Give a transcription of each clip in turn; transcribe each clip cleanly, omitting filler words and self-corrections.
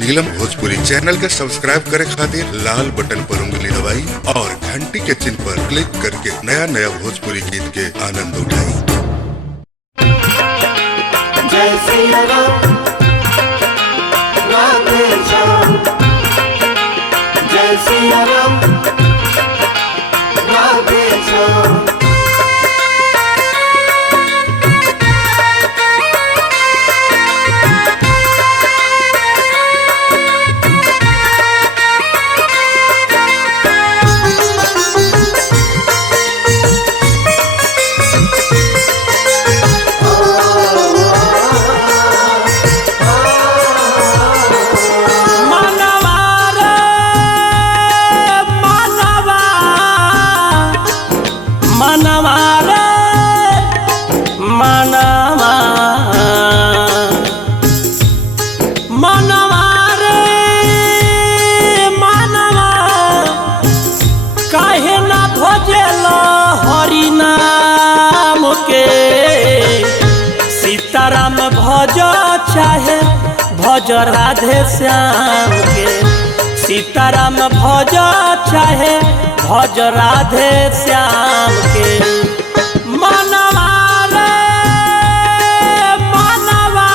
नीलम Bhojpuri channel के subscribe करे खातिर लाल बटन पर उंगली दबाई और घंटी के चिन्ह पर क्लिक करके नया नया भोजपुरी गीत के आनंद उठाई। जय सिया राम, राधे श्याम। जय सिया राम, राधे श्याम। सीताराम भज चाहे भज राधे श्याम के, सीताराम भज चाहे भज राधे श्याम के। मनवा रे मनवा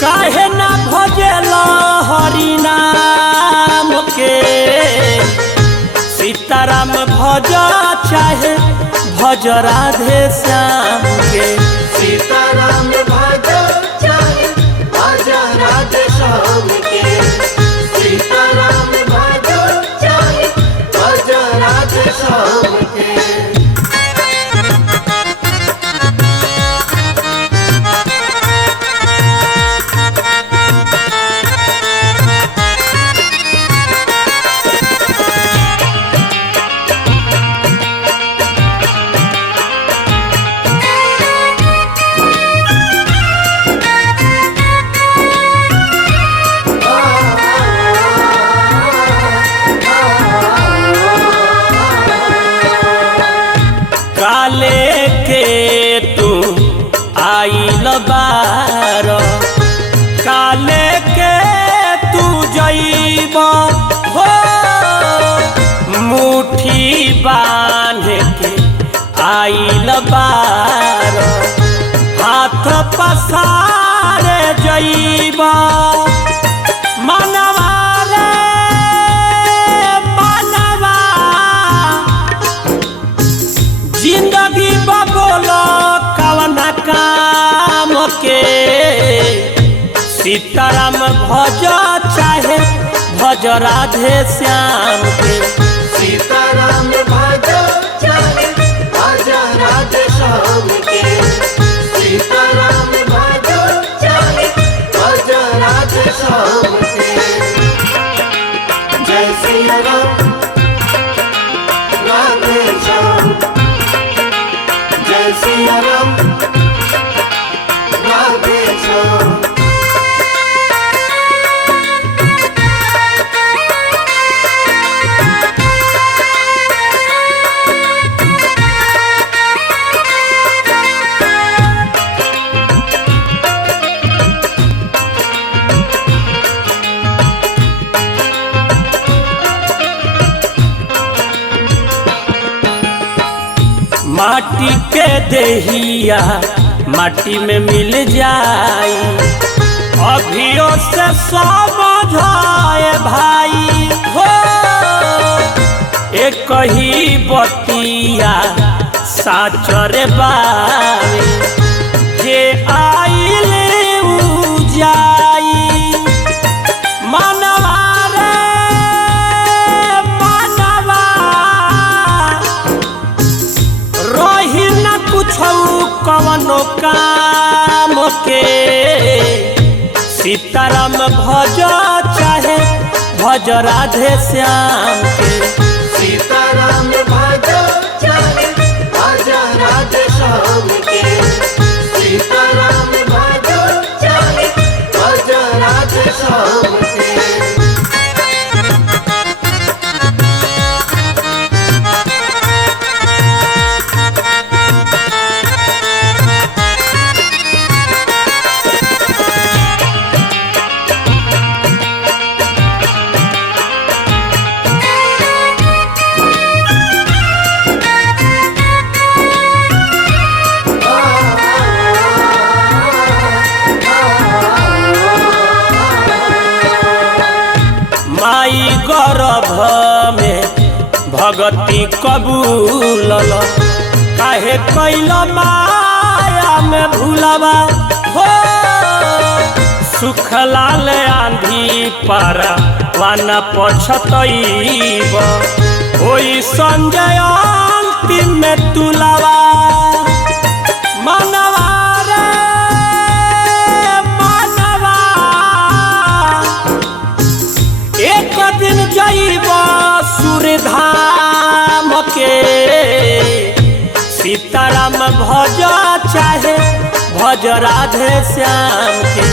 काहे ना भजल हरि नाम के, सीताराम भज चाहे भज राधे श्याम के। सीताराम भज चाहे भज राधे श्याम के। सीताराम भज चाहे भज राधे श्याम के। काले के तू आइल बार, काले के तू जइब हो, मुट्ठी बांध के आइल बार, हाथ पसारे जइब। मनवा रे मनवा जिंदगी बबोलो कवन काम के, सीताराम भज चाहे भज राधे श्याम के। सीताराम भज चाहे भज राधे श्याम के। सीताराम भज चाहे भज राधे श्याम के। जय सिया राम, राधे श्याम। जय सिया राम, राधे श्याम। माटी के देहिया माटी में मिल जाई, अभियो से समझाए भाई हो। एक ही बतिया साचरे बावे, जे आइले उ जाई। मनवा रे मनवा रोही न कुछौ कवनो काम के, सीताराम भज चाहे भज राधे श्याम के। सीताराम भज चाहे भज राधे श्याम के। सीताराम भज चाहे भज राधे श्याम के। गर्भ में भगती कबूलल काहे कैल माया में भूलवा हो सुख लाल आंधी पारा वाना पछतईब ओई संजय अंतिम में तुलावा मनवा रे मनवा एक दिन जईब सूर्यधाम के सीताराम भज चाहे भज राधे श्याम के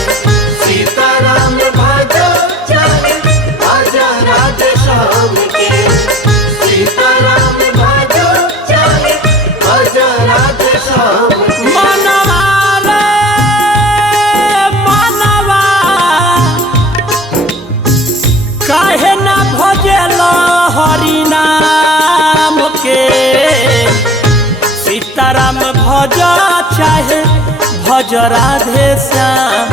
सीताराम भजो चाहे भजो राधे श्याम के सीताराम भजो चाहे भजो राधे श्याम के मनवा रे मनवा काहे ना भजल हरि नाम के सीताराम भज चाहे भज राधे श्याम